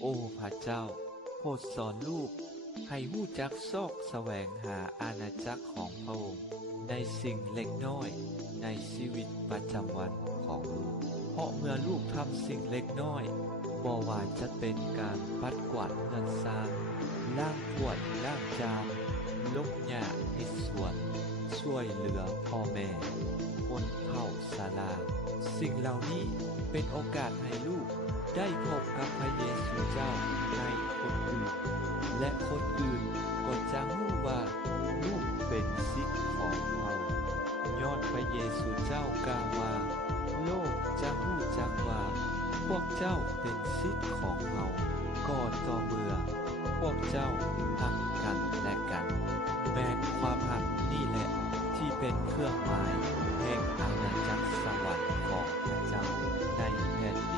โอ้พระเจ้าโปรดสอนลูกให้รู้จักซอกแสวงหาอาณาจักรของพระองค์ในสิ่งเล็กน้อยในชีวิตประจำวันของลูกเพราะเมื่อลูกทำสิ่งเล็กน้อยบ่ว่าจะเป็นการปัดกวาดเรือนซางล้างถ้วยล้างจานลกหญ้าเฮ็ดสวนช่วยเหลือพ่อแม่คนเฒ่าชราสิ่งเหล่านี้เป็นโอกาสให้ลูกได้พบกับพระเยซูเจ้าในคนอื่นและคนอื่นก็จะรู้ว่าลูกเป็นศิษย์ของเขาย้อนพระเยซูเจ้ากล่าวว่าโลกจะรู้จักว่าพวกเจ้าเป็นศิษย์ของเขาก็ต่อเมื่อพวกเจ้ารักกันและกันแม้นความรักนี่แหละที่เป็นเครื่องหมายแห่งอาณาจักรสวรรค์ของพระเจ้าในแผ่นดิน